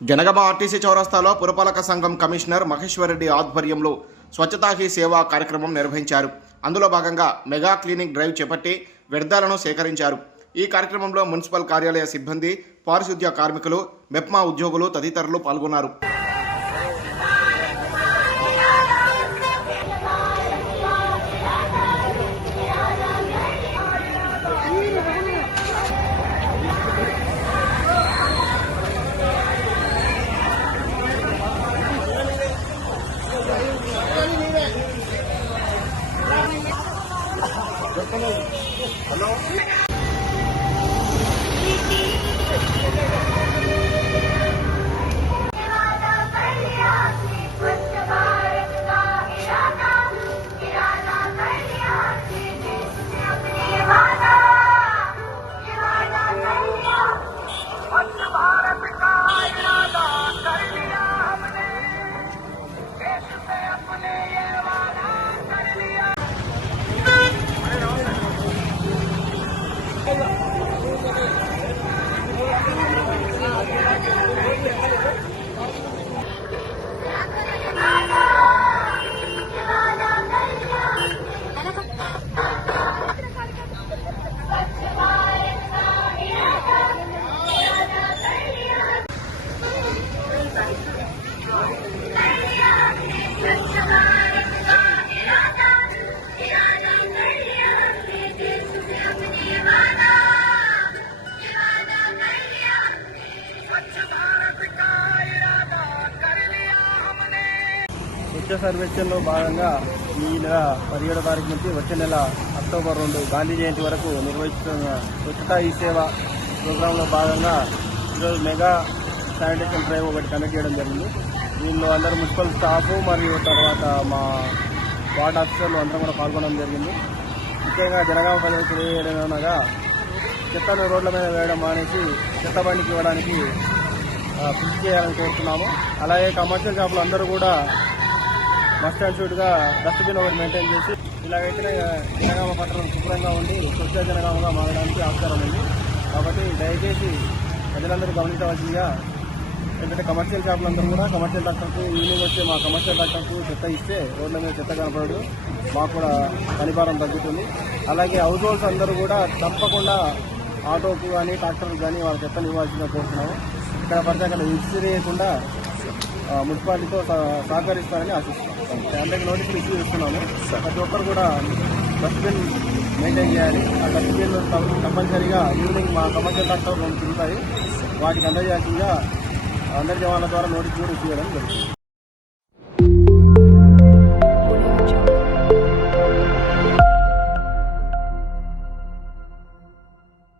Janagama RTC చౌరస్తాలో పురపాలక సంఘం కమిషనర్ మహేశ్వరరెడ్డి ఆధ్వర్యంలో స్వచ్ఛతా హీ సేవా కార్యక్రమం నిర్వహించారు. అందులో భాగంగా మెగా క్లీనింగ్ డ్రైవ్ చేపట్టి వ్యర్థాలను సేకరించారు. ఈ కార్యక్రమంలో మున్సిపల్ కార్యాలయ సిబ్బంది పారిశుద్ధ్య కార్మికులు మెప్మా ఉద్యోగులు తదితరులు పాల్గొన్నారు. స్వచ్ఛ సర్వేక్షణలో భాగంగా ఈ నెల పదిహేడో తారీఖు నుంచి వచ్చే నెల అక్టోబర్ రెండు గాంధీ జయంతి వరకు నిర్వహిస్తున్న స్వచ్ఛతా ఈ సేవ ప్రోగ్రాంలో భాగంగా ఈరోజు మెగా శానిటేషన్ డ్రైవ్ ఒకటి కండక్ట్ చేయడం జరిగింది. దీనిలో అందరూ మున్సిపల్ స్టాఫ్ మరియు తర్వాత మా వార్డ్ ఆఫీసర్లు అందరం కూడా పాల్గొనడం జరిగింది. ముఖ్యంగా జనగామ ప్రజలకు తెలియజేయడమనగా చెత్తను రోడ్ల మీద వేయడం మానేసి చెత్త బండికి ఇవ్వడానికి కృషి చేయాలని కోరుతున్నాము. అలాగే కమర్షియల్ షాపులు అందరూ కూడా మస్ట్ అండ్ షూట్గా డస్ట్బిన్ ఒకటి మెయింటైన్ చేసి ఇలాగైతే జనగామ పట్టణం శుభ్రంగా ఉండి స్వచ్ఛ జనగామగా మారడానికి ఆస్కారం ఉంది. కాబట్టి దయచేసి ప్రజలందరూ గమనించవలసిందిగా ఎందుకంటే కమర్షియల్ షాపులందరూ కూడా కమర్షియల్ డాక్టర్కు ఈవినింగ్ వచ్చే మా కమర్షియల్ డాక్టర్కు చెత్త ఇస్తే రోడ్ల మీద చెత్త కనపడదు. మాకు కూడా పనిభారం తగ్గుతుంది. అలాగే హౌస్ హోల్డ్స్ అందరూ కూడా తప్పకుండా ఆటోకు కానీ ట్రాక్టర్కి కానీ వాళ్ళ చెత్తను ఇవ్వాల్సిందిగా కోరుతున్నాము. ఇక్కడ పడితే అక్కడ విసిరేయకుండా ఆ, మున్సిపాలిటీతో సహకరిస్తారని ఆశిస్తున్నాం. అందరికి నోటీసులు ఇష్యూ చేస్తున్నాము. ప్రతి ఒక్కరు కూడా డస్ట్బిన్ మెయింటైన్ చేయాలి. ఆ డస్ట్బిన్ తప్పనిసరిగా ఈవినింగ్ మా కమర్షియల్ ట్రాక్టర్లు తిరుగుతాయి. వాటికి అందజేయాల్సిందిగా అందరి జవాన్ల ద్వారా నోటీస్ కూడా ఇష్యూ చేయడం జరుగుతుంది.